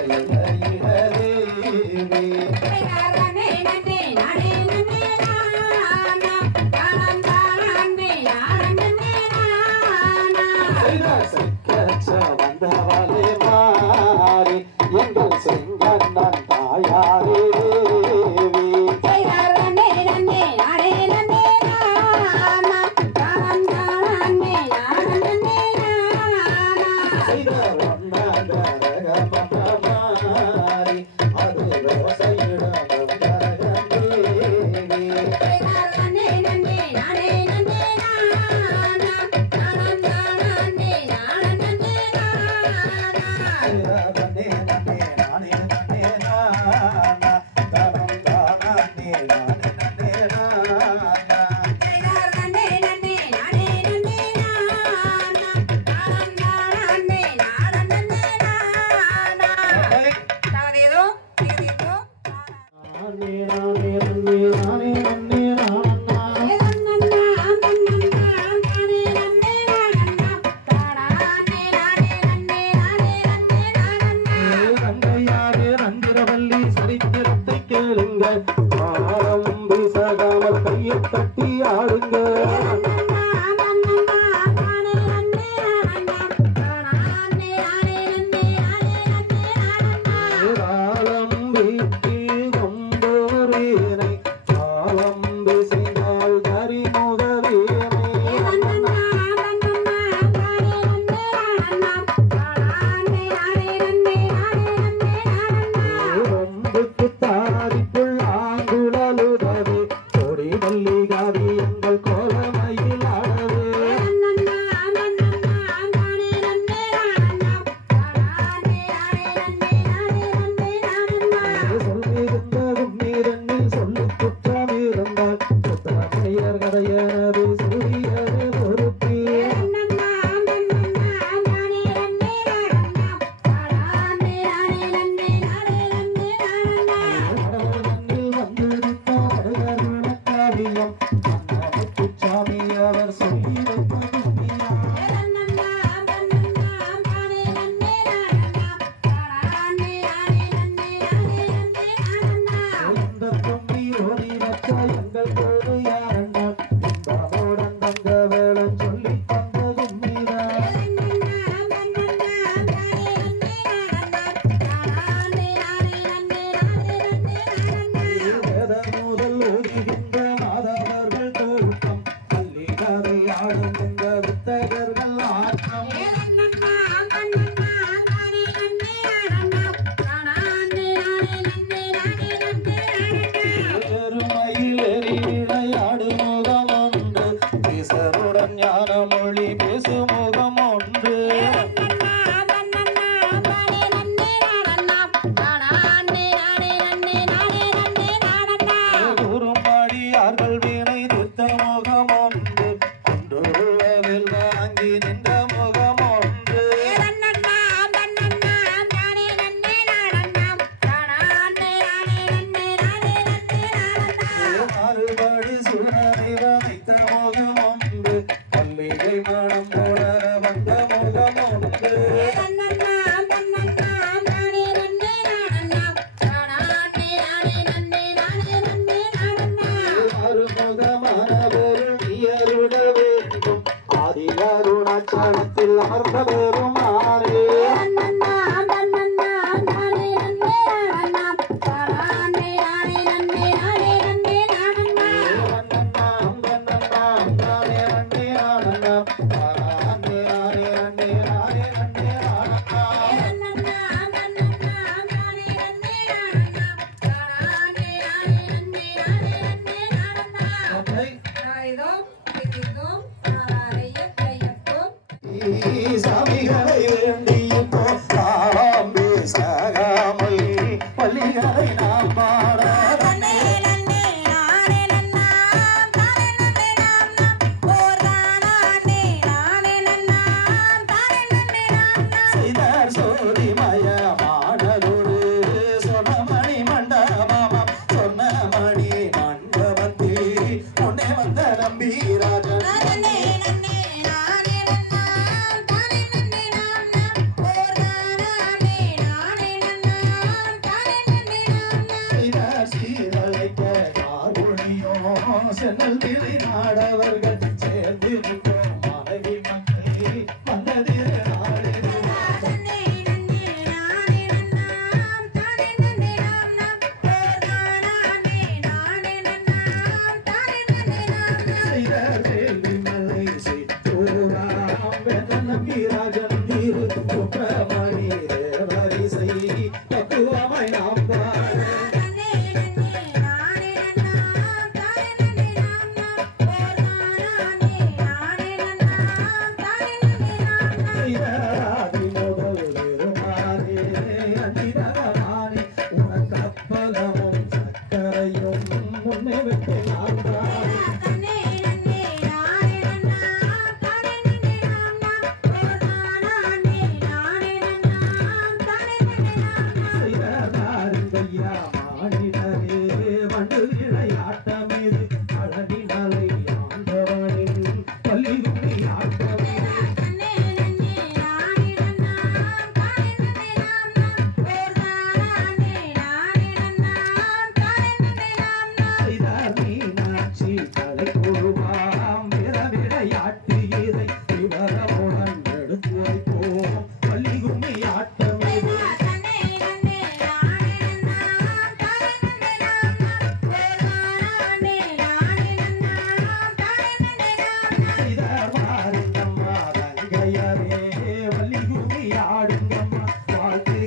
நன்னே ஜன்னல் திரை நாடவர்கள் சேர்ந்து நின்றோம் மனைவி மக்களை வந்ததிர நாடு Thank you.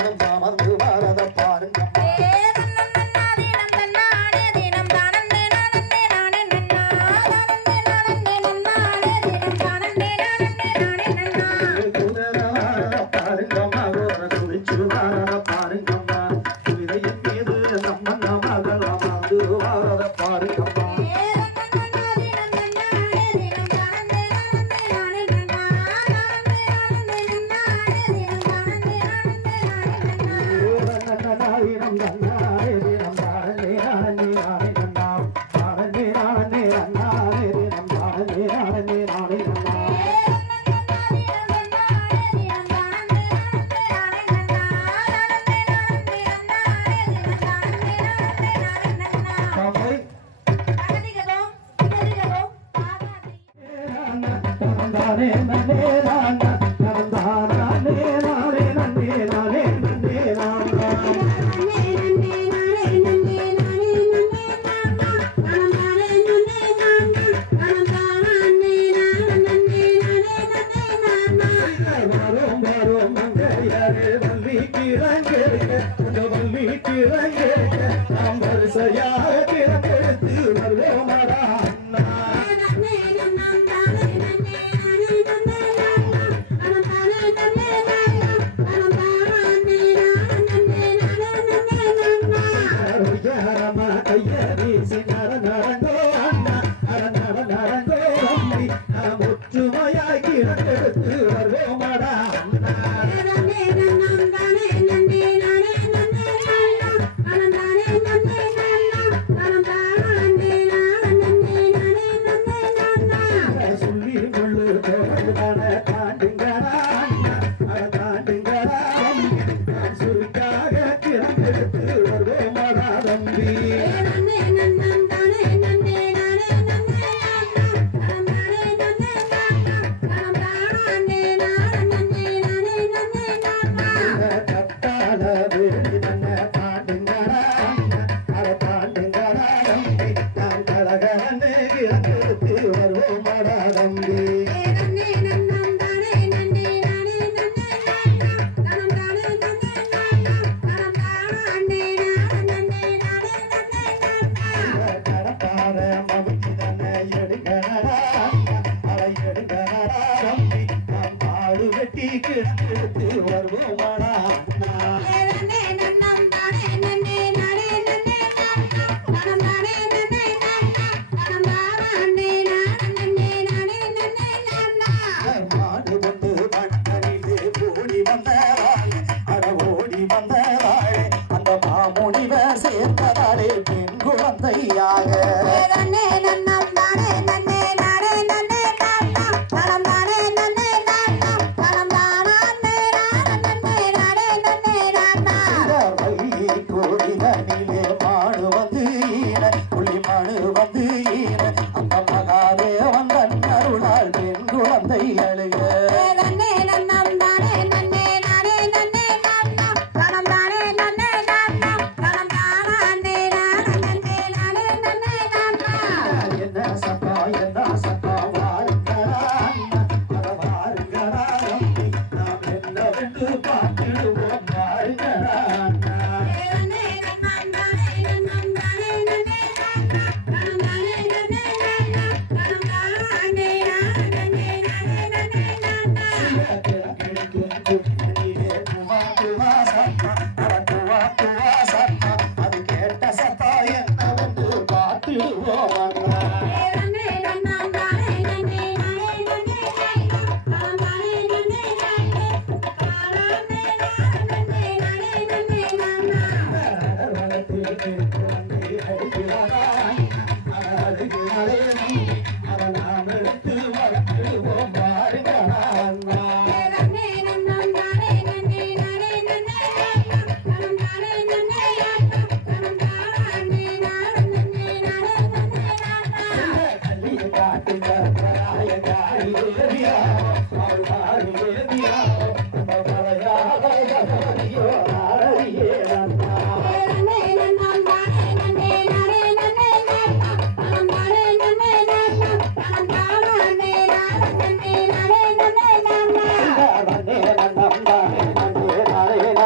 நானும் அமர்ந்து வரத பாருங்க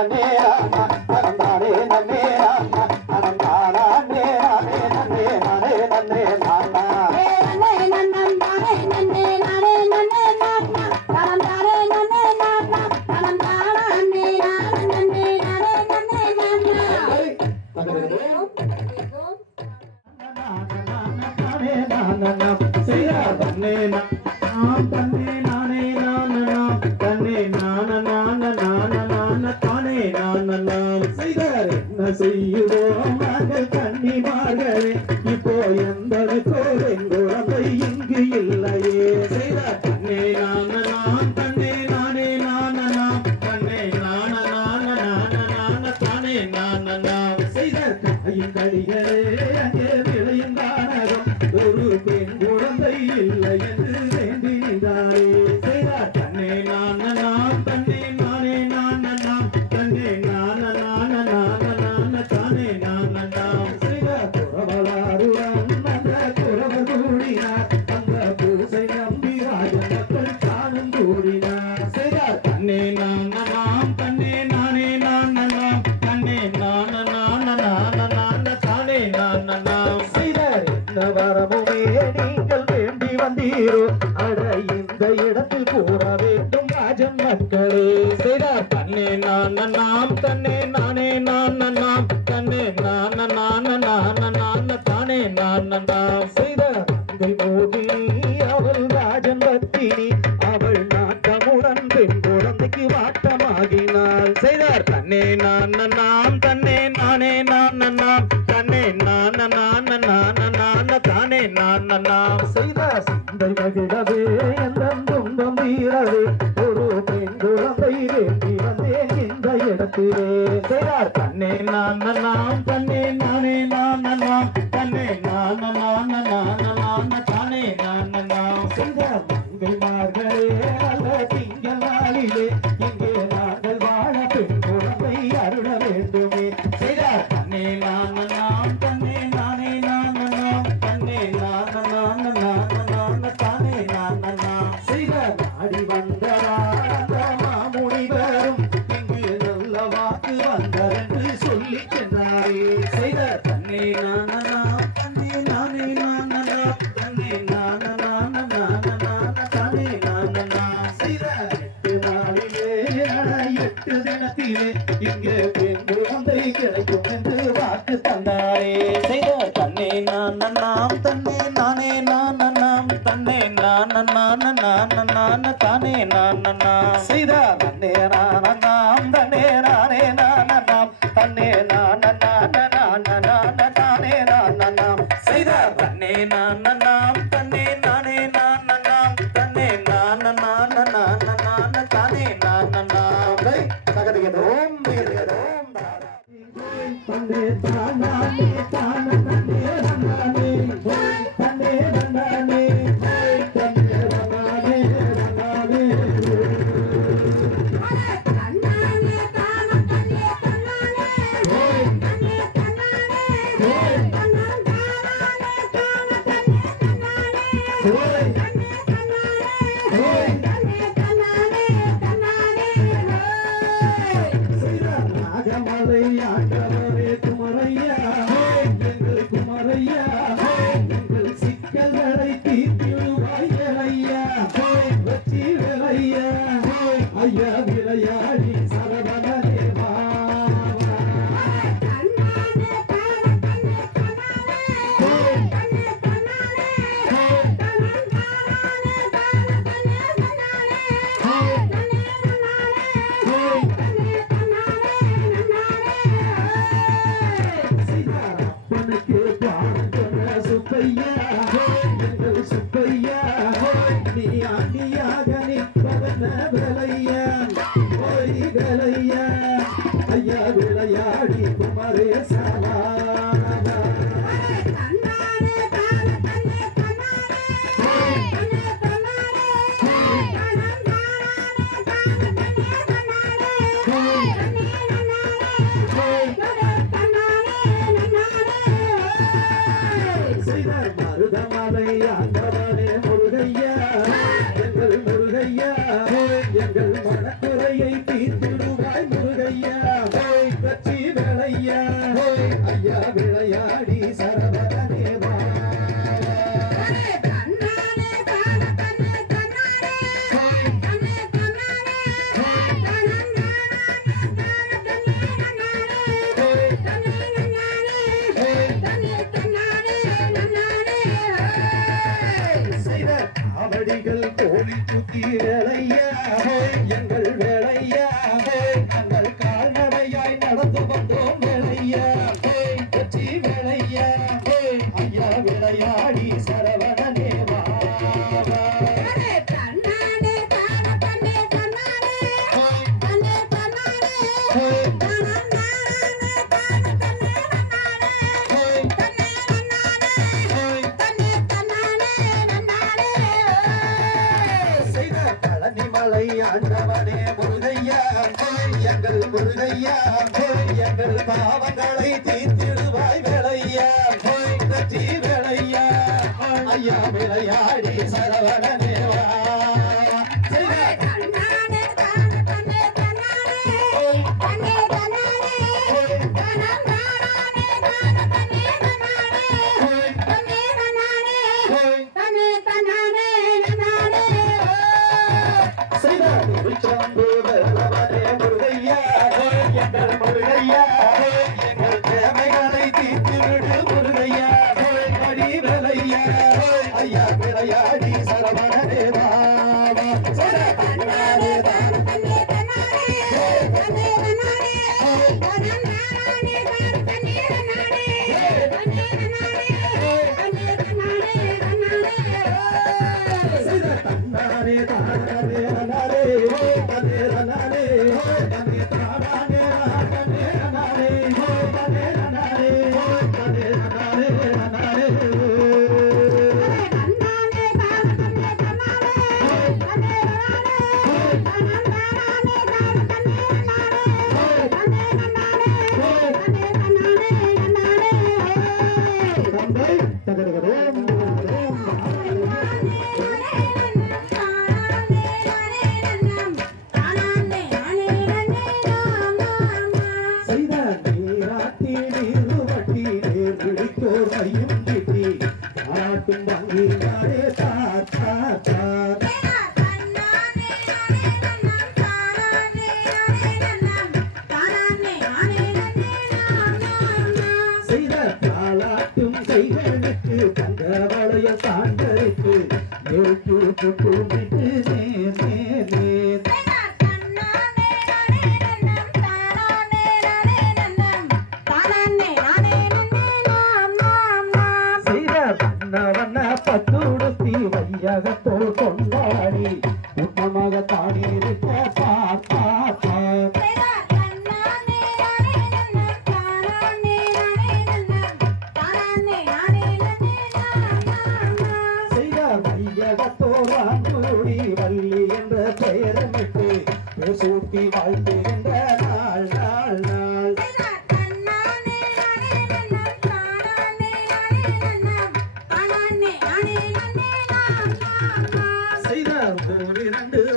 Yeah. தானே நாம் செய்தார் என்ன செய்யுவோம் நாங்கள் கன்னிமார்களே இப்போ எந்தனுக்கோ வெங்குழந்தை இங்கு இல்லையே செய்தார் தன்னே நாம் தன்னே நானே நாம் தன்னே தானே நாம் செய்தார் தாயின் கடிகளே அங்கே விளையும் தானகம் ஒரு பெண் குழந்தை இல்லை என்று வேண்டி நின்றாரே செய்தார் தன்னே நாம் தன்னே நானே நாம் தன்னே தானே நாம் செய்தார் குறவலாருடன் அந்த குறவர் கூடினார் அந்த பூசை நம்பி ராஜ மக்கள் தானும் கூடினார் செய்தார் தன்னே நாம் தன்னே நானே நாம் தன்னே தானே நாம் செய்தார் என்ன வரமுமே நீங்கள் வேண்டி வந்தீரோ அட இந்த இடத்தில் கூற வேண்டும் ராஜன் மக்களே செய்தார் தன்னே நாம் தன்னே நானே நாம் தன்னே தானே நாம் செய்தார் அங்கை மோகினி அவள் ராஜன் பத்தினி அவள் நாட்டமுடன் பெண் குழந்தைக்கு வாட்டமாகினாள் செய்தார் தன்னே நாம் தன்னே நானே நாம் தன்னே தானே நாம் செய்தார் சிந்தை மகிழவே எந்த துன்பம் தீரவே ஒரு பெண் குழந்தை வேண்டி வந்தேன் இந்த இடத்திலே செய்தார் தன்னே நாம் தன்னே நானே நாம் தன்னே தானே நாம் செய்தார் மங்கைமார்களே அல்ல திங்கள் நாளிலே இங்கே நாங்கள் வாழ பெண் குழந்தை அருள வேண்டுமே செய்தார் தன்னே நாம் தன்னே நானே நாம் தன்னே தானே நாம் செய்தார் நாடி வந்தார் அந்த மாமுனிவரும் இங்கு நல்ல வாக்கு வந்தார் என்று சொல்லி சென்றாரே செய்தார் தன்னே தன்னே நானே நாம் தன்னே தானே நாம் செய்தார் 8 நாளிலே 8 தினத்திலே இங்கே பெண் குழந்தை கிடைக்கும் என்று வாக்கு தந்தாரே செய்தார் தன்னே நாம் தன்னே நானே நாம் தன்னே தானே நாம் செய்தார் தன்னே நாம் தன்னே நானே நாம் தன்னே தானே நாம் செய்தார் தன்னே நாம் தன்னே நானே நாம் தன்னே தானே நாம் தகதிகதோம் தகதிகதோம் தன்னே தானே தானே தன்னே ஐயா விளையாடி சரவணனே அப்பனுக்கு சுப்பையா எங்கள் சுப்பையா நீ ஆண்டியாக நிற்பவன விளையா விளையா ஐயா விளையாடி குமரேசா மருதமலை ஆண்டவனே முருகையா எங்கள் முருகையா எங்கள் மனக்குறையை தீர்த்திடுவாய் முருகையா கட்சி விளையா ஐயா விளையாடி சரவணனே வா அவடிகள் கோவில் சுத்தி வேலையா எங்கள் வேலையா எங்கள் கால்நடை ஆண்டவனே முருகையா எங்கள் முருகையா எங்கள் பாவங்களை தீர்த்திடுவாய் வேலையா வெற்றி வேலையா ஐயா விளையாடி சரவணனேவா எங்கள் தேவைகளை தீர்த்துவிடு முருகையா வடிவலையா ஐயா விளையாடி சரவணனேவா கொண்டாடி உத்தமாக தாடியிருக்க மையகத்தோராங்கூடி வள்ளி என்ற பெயரமிட்டு சூட்டி வாழ்த்துகின்ற நாள் நாள் நாள்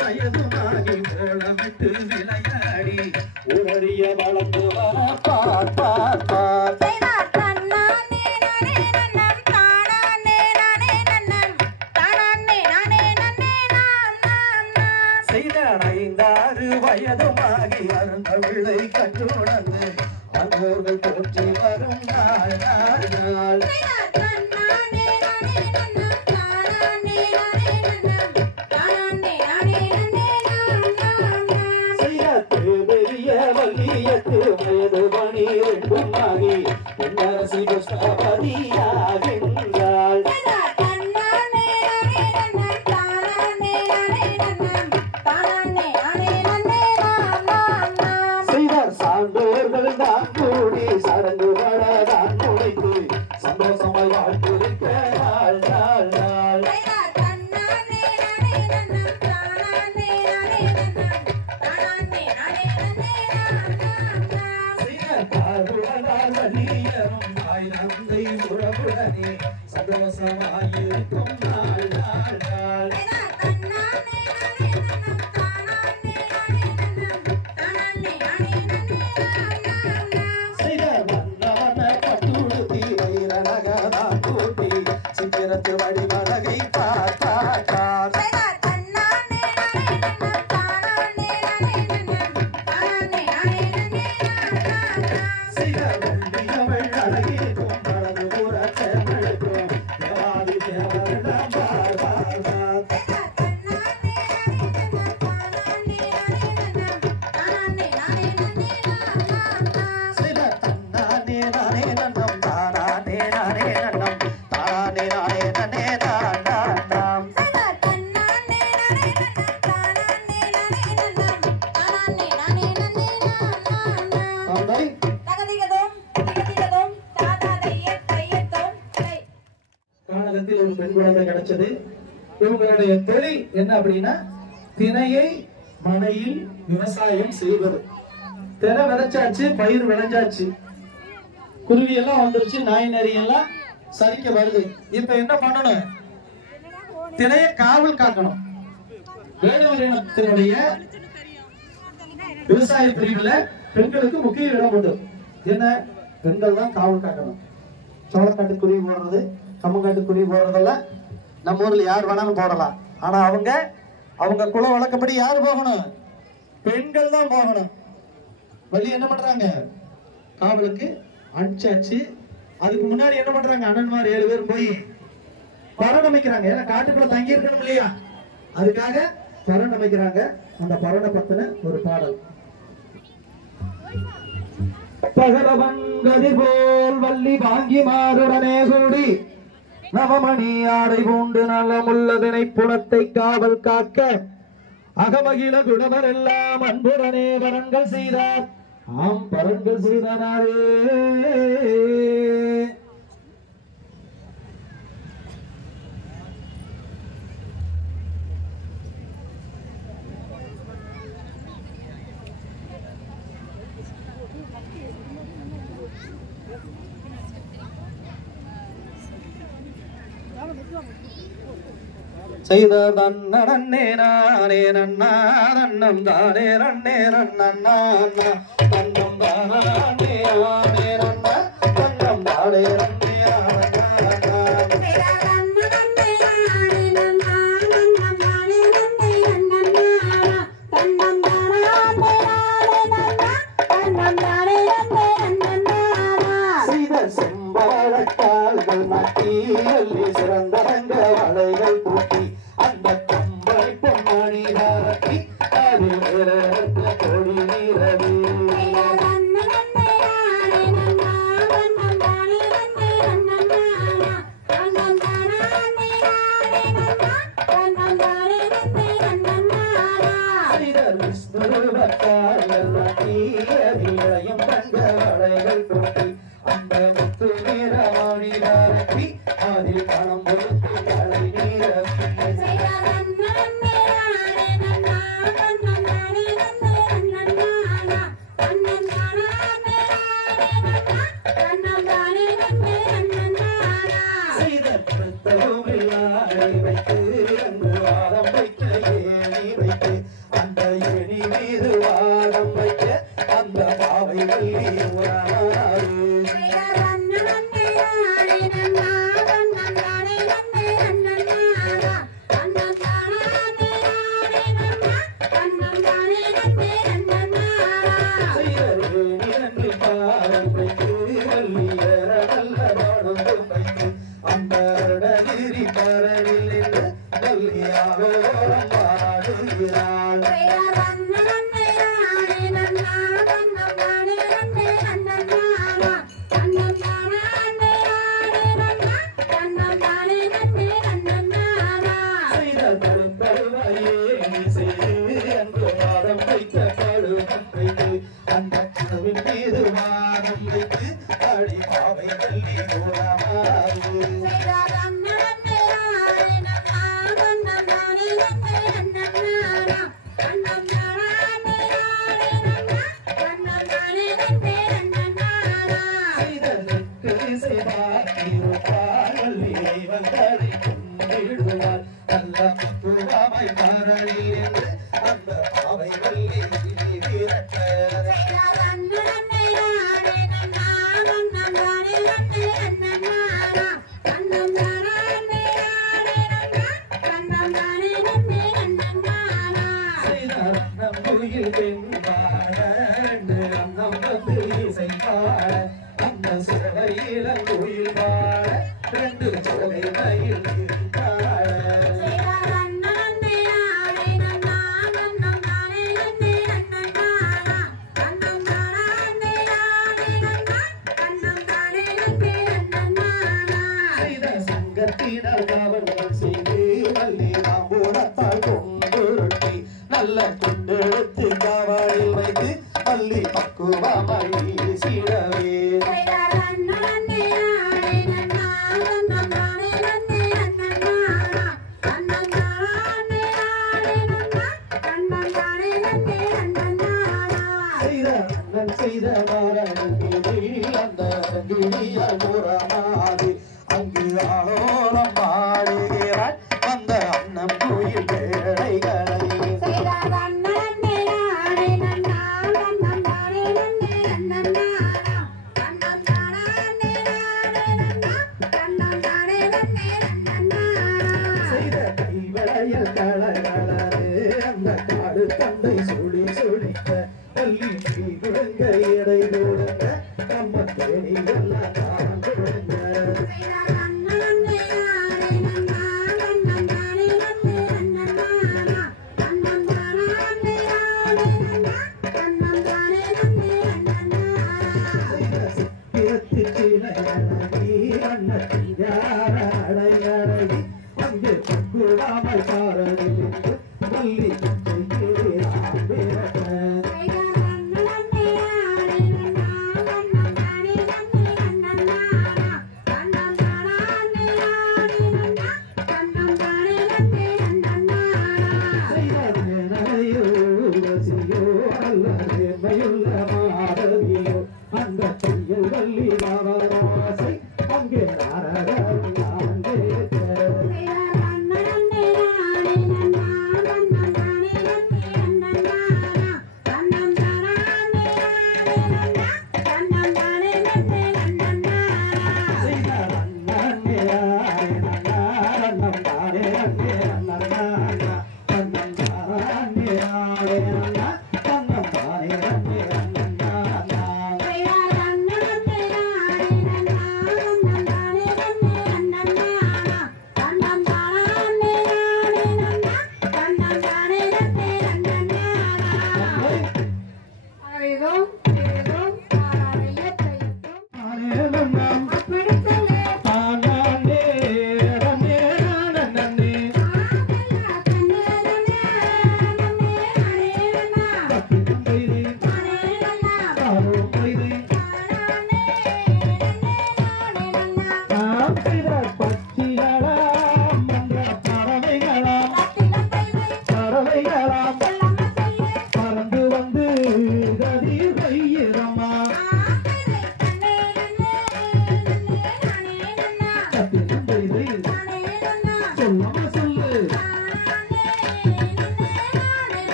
வயதுமாகி கோலமிட்டு விளையாடி உணரிய வளர்ந்து வர பார் பார் பார் செய்த 5 வயதுமாகி அருந்தமிழை கற்றுணர்ந்து அங்கோர்கள் போற்றி வரும் நாள் நாள் நாள் வயது பணி ரெண்டுமாகி பொன்னரசி புஷ்பவதியாகின்றாள் செய்தார் சான்றோர்கள் தான் கூடி சடங்குகளை தான் முடித்து சந்தோஷமாய் வாழ்த்திருக்க நாள் நாள் நாள் உறவுடனே சந்தோஷமாயிருக்கும் நாள் நாள் நாள் வண்ணவன பட்டுடுத்தி வைர நகதான் கூட்டி சித்திரத்து வடிவழகை பார்த்தா பெண் குழந்தை கிடைச்சது. இவங்களுடைய தொழில் என்ன அப்படின்னா திணையை மனையில் விவசாயம் செய்வது. தினை விதைச்சாச்சு, பயிர் விளைஞ்சாச்சு, குருவி எல்லாம் வந்துருச்சு, நாய் நரி எல்லாம் சரிக்க வருது. இப்ப என்ன பண்ணணும்? தினைய காவல் காக்கணும். வேடுவர் இனத்தினுடைய விவசாய பிரிவுல பெண்களுக்கு முக்கிய இடம் உண்டு. என்ன? பெண்கள் தான் காவல் காக்கணும். சோளக்காட்டு குருவி போடுறது, கம்மங்காட்டு குருவி போடுறதெல்லாம் நம்ம ஊர்ல யார் வேணாலும் போடலாம். ஆனா அவங்க குல வழக்கப்படி யாரு போகணும்? பெண்கள் தான் போகணும். வழி என்ன பண்றாங்க? காவலுக்கு அனுப்பிச்சாச்சு. அதுக்கு முன்னாடி என்ன பண்றாங்க? அண்ணன்மார் 7 பேர் போய் பரண் அமைக்கிறாங்க. ஏன்னா காட்டுக்குள்ள தங்கி இருக்கணும் இல்லையா? அதுக்காக பரண் அமைக்கிறாங்க. அந்த பரணை பத்தின ஒரு பாடல். பகரவன் கதிர் போல் வள்ளி வாங்கி மாறுடனே கூடி நவமணி ஆடை பூண்டு நலமுள்ளதனை புறத்தை காவல் காக்க அகமகில குணவர் எல்லாம் அன்புடனே வரங்கள் செய்தார். ஆம், பரங்கள் செய்தனாரே. செய்த தன்னே நானே நன்னா தன்னம் தானே நன்னே நன்னா தன்னம் தானே நானே நன்னா தன்னம் தானே நன்னே செம்பாழக்கால்கள் மாட்டி அள்ளி சிறந்தரங்க வளைகள் பூட்டி அந்த கொம்பை பொன்மணி நாட்டி அதில் கொடி நீரவி விஷ்ணுவக்கால்கள் மாட்டி அதிலையும் தங்க வளைகள் பூட்டி அந்த முத்து நீரமணி நாட்டி அதில் பணம் கொடுத்து களை நீரவி வைத்து அங்கு வாரம் வைக்க ஏணி வைத்து அந்த ஏணி மீது வாரம் வைக்க அந்த பாவை வள்ளி உறவாறு Bye. அந்த கிளிய புறமாதி அங்கு ஆளோலம் பாடுகிறாள் அந்த அன்னம் கோயில் பேழைகளை தந்தை சுழி சுழிக்க பள்ளி குழங்க எடை கொடுங்க நம்ம தேடி எல்லாம் தாரம் கொடுங்க அடையடை அங்கே கூடாமல் பாரடிலிருந்து பள்ளி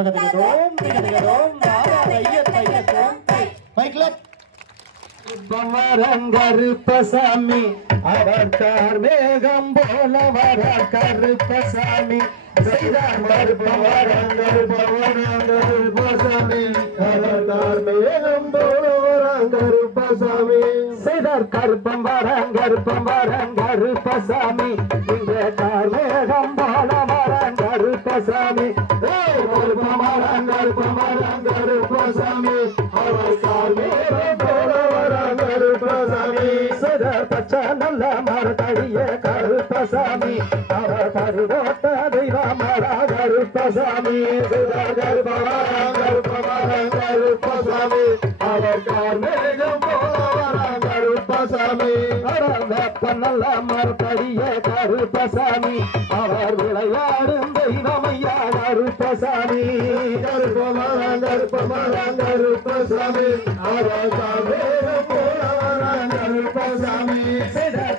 தகதிகதோம் திகதிகதோம் தாரைய தையதோம் தை மைக்ல கருப்பசாமி அவர் கார்மேகம் போல வர கருப்பசாமி செய்தார் கருப்பசாமி அவர் கார்மேகம் போல வர கருப்பசாமி செய்தார் கருப்பம் வரம் கருப்பசாமி இங்க கார்மேகம் போல வர கருப்பசாமி கருப்பம் வரம் கருப்பசாமி அவர் கார்மேகம் போல வர கருப்பசாமி சதா பச்சை நல்ல மரத்தடிய கருப்பசாமி அவர் பருவோட்ட தெய்வமர கருப்பசாமி கருப்பசாமி அவர் கார்மேகம் போல வர கருப்பசாமி வெப்ப நல்ல மரத்தடிய கருப்பசாமி அவர் விளையாடும் தெய்வமையா கருப்பசாமி கருப்பசாமி அவர் கார்மேகம் போல வர கருப்பசாமி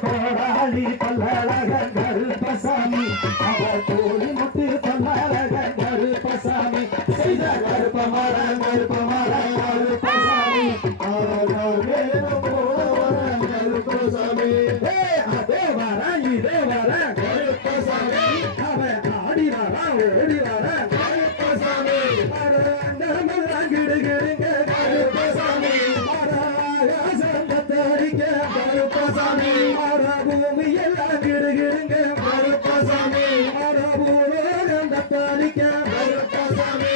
போராளி பல்லழக கருப்பசாமி அவர் கோழி முட்டு பல்லழக கருப்பசாமி செய்த கருப்பமரம் கருப்பசாமி அவர் கார்மேகம் போல வர கருப்பசாமி அதே வர இதே வர கருப்பசாமி அவன் ஆடி வர ஓடி வர கருப்பசாமி கிடுகிடுங்க கருப்பசாமி ஆகாசந்தரிக்க கருப்பசாமி பூமி எல்லாம் கிடுகிடுங்க கருப்பசாமி பூலோகந்தரிக்க கருப்பசாமி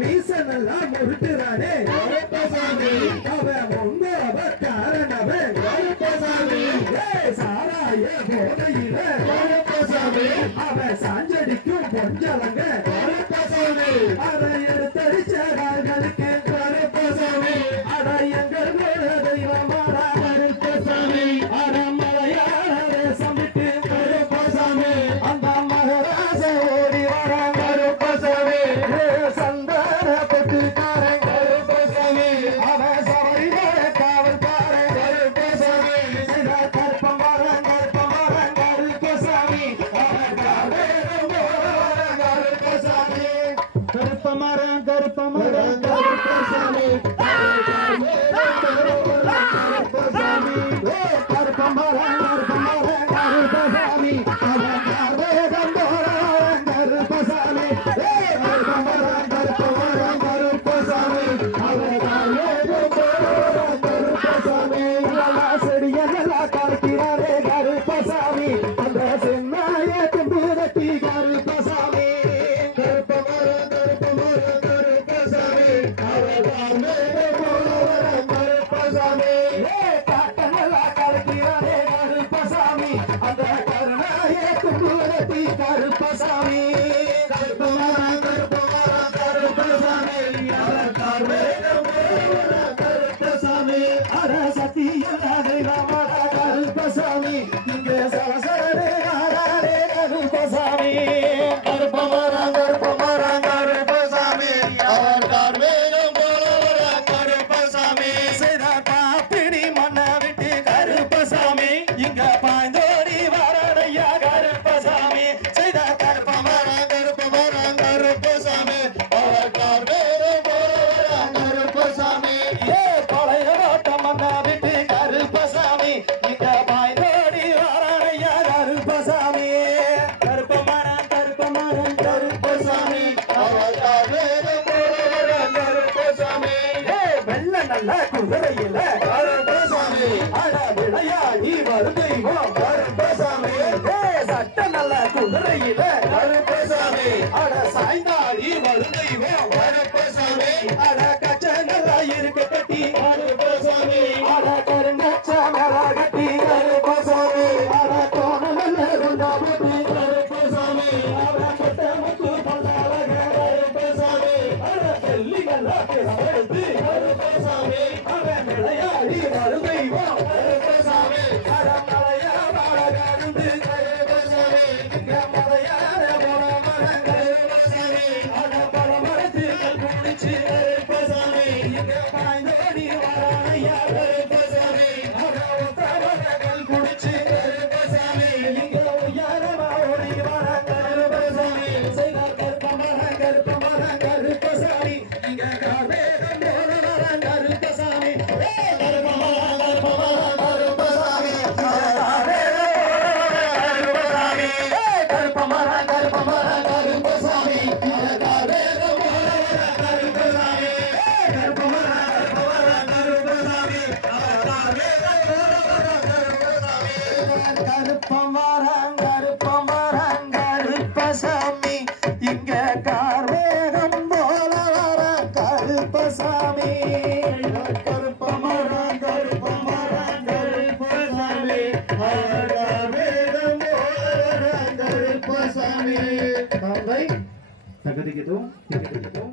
மீசனெல்லாம் முருட்டுறானே கருப்பசாமி அவன் முன்பவ காரணவன் கருப்பசாமி சாராய போதையில கருப்பசாமி அவன் சாஞ்சடிக்கும் பொஞ்சலங்க கருப்பசாமி அதை எடுத்தடிச்ச கால்களுக்கு கருப்பசாமி அட எங்கள் தெய்வமான கருப்பசாமி அடமலையாள சம்பிட்டு கருப்பசாமி அந்த மகராச ஓடி வர கருப்பசாமி சந்தான பெற்றுக்காரன் கருப்பசாமி அவன் சபரிமல காவல்காரன் கருப்பசாமி கருப்பம் வர கருப்பசாமி அவன் கருப்பசாமி கருப்பமரம் கருப்பசாமி கருப்பசாமி அவன் கார்மேகம் போல கருப்பசாமி கருப்பசாமி அவன் கார்மேகம் போல கருப்பசாமி செடியெல்லாம் கருக்கிறாரே கருப்பசாமி அந்த சென்னாய தும்புரட்டி கருப்பசாமி கருப்பசாமி அவன் கார்மேகம் போல கருப்பசாமி காட்டெல்லாம் கருக்கிறாரே கருப்பசாமி அந்த கருணாய தும்புரட்டி கருப்பசாமி கருப்பசாமி அவன் கார்மேகம் போல கருப்பசாமி அட சத்தியநாதை ராமர கருப்பசாமி இங்கே சரசரே ஆராரே கருப்பசாமி கருப்பமரம் கருப்பசாமி அவர் கார்மேகம் போல வர கருப்பசாமி செய்த காப்பிடி மண்ணை விட்டு கருப்பசாமி இங்க பாய்ந்தோடி வரடையா கருப்பசாமி செய்த கருப்பமரம் கருப்பசாமி அவர் கார்மேகம் போல வர கருப்பசாமி பழைய ஓட்டம் மண்ணை விட்டு கருப்பசாமி இங்க பாய்ந்தோடி வரடையா கருப்பசாமி கருப்பமரம் கருப்பசாமி அவர் கார்மேகம் போல வர கருப்பசாமி வெள்ள நல்ல குதிரையில கருப்பசாமி அட விளையாடி வருதைவோம் கருப்பசாமி சட்ட நல்ல குதிரையில கருப்பசாமி அட சாய்ந்தாடி வருதைவோம் கருப்பசாமி அட கச்ச நல்லா இருக்க கட்டி கருப்பசாமி அட கருங்கச்ச மேல கட்டி கருப்பசாமி அட தோண நல்ல குண்டாபட்டி கருப்பசாமி அட கொட்ட முத்து பல்லாளக கருப்பசாமி அட தெல்லி நல்லா பிறந்து கருப்பசாமி அவன் விளையாடி வருதைவோம் கருப்பசாமி அட மலையாள கருப்பசாமி இங்க கார்மேகம் போல வர கருப்பசாமி கருப்பமரம் கருப்பசாமி கார்மேகம் போல வர கருப்பசாமி தந்தை தகதிக்கிட்டோம் தகதிக்கிட்டோம்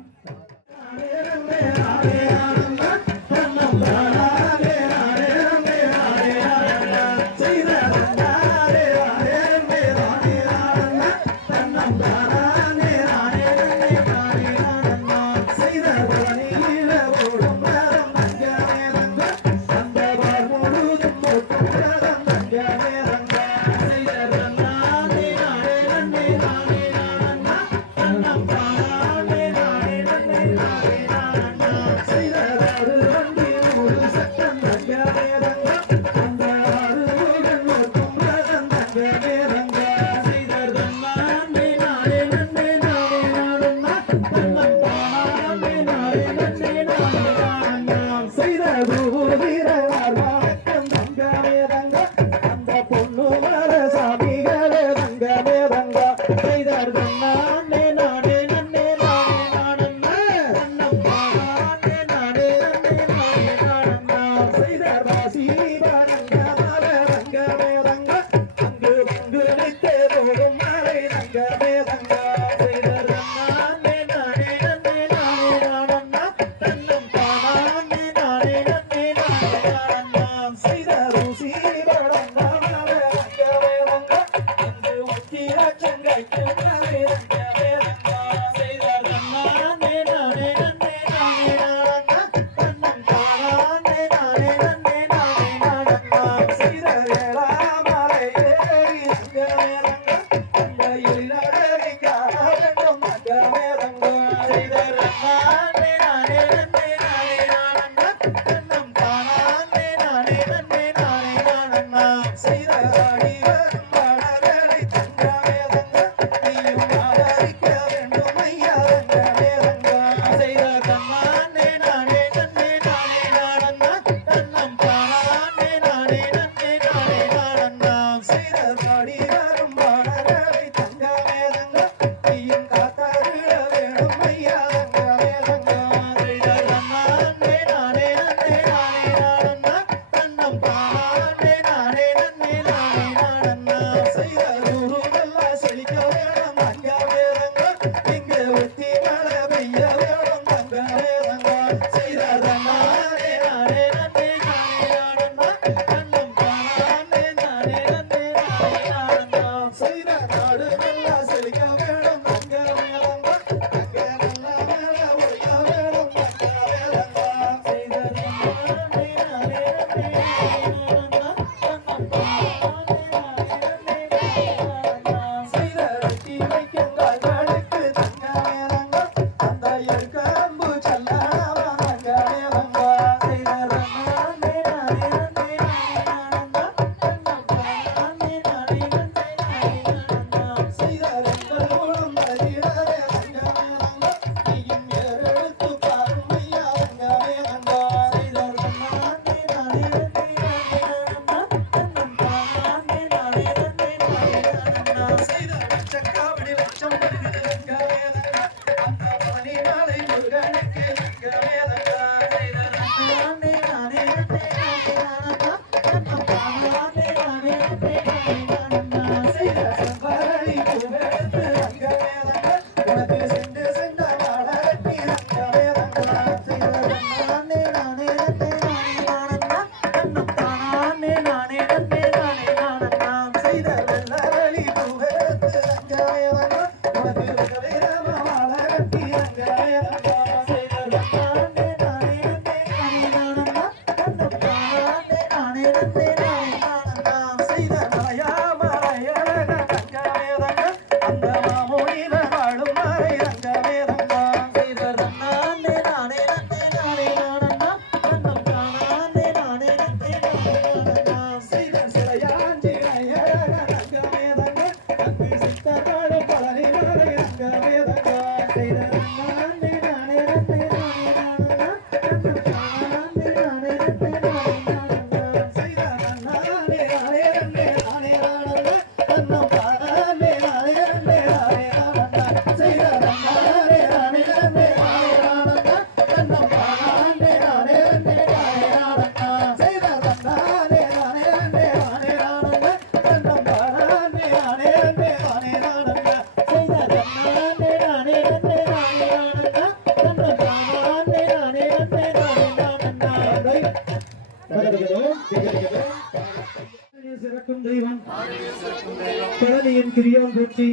தெய்வம் பழனியின் கிரியாம்பூச்சி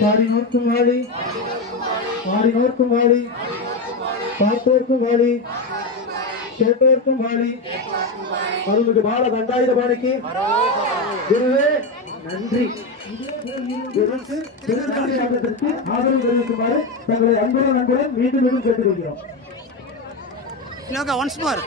பாடினோர்க்கும் வாழி பாடினோர்க்கும் வாழி பார்த்தோர்க்கும் வாழி கேட்டோர்க்கும் வாழி அருள்மிகு பால தண்டாயுதபாணிக்கு குருவே நன்றி. திருநாட்டிற்கு ஆதரவு தெரிவிக்குமாறு தங்களை அன்புடன் நண்புடன் மீண்டும் மீண்டும் கேட்டுக்கொள்கிறோம். once more.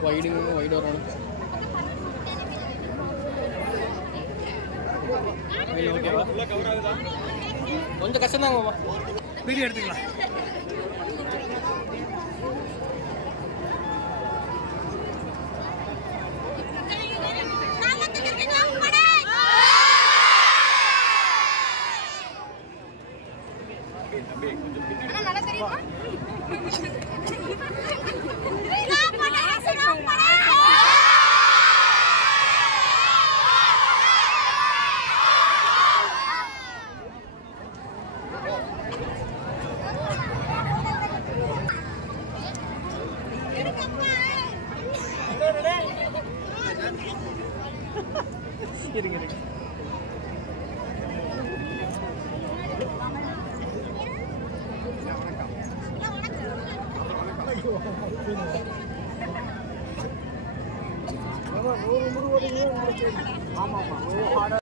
Wide around. கொஞ்சம் கஷ்டம் தான் வீடியோ எடுத்துக்கலாம். ஆமா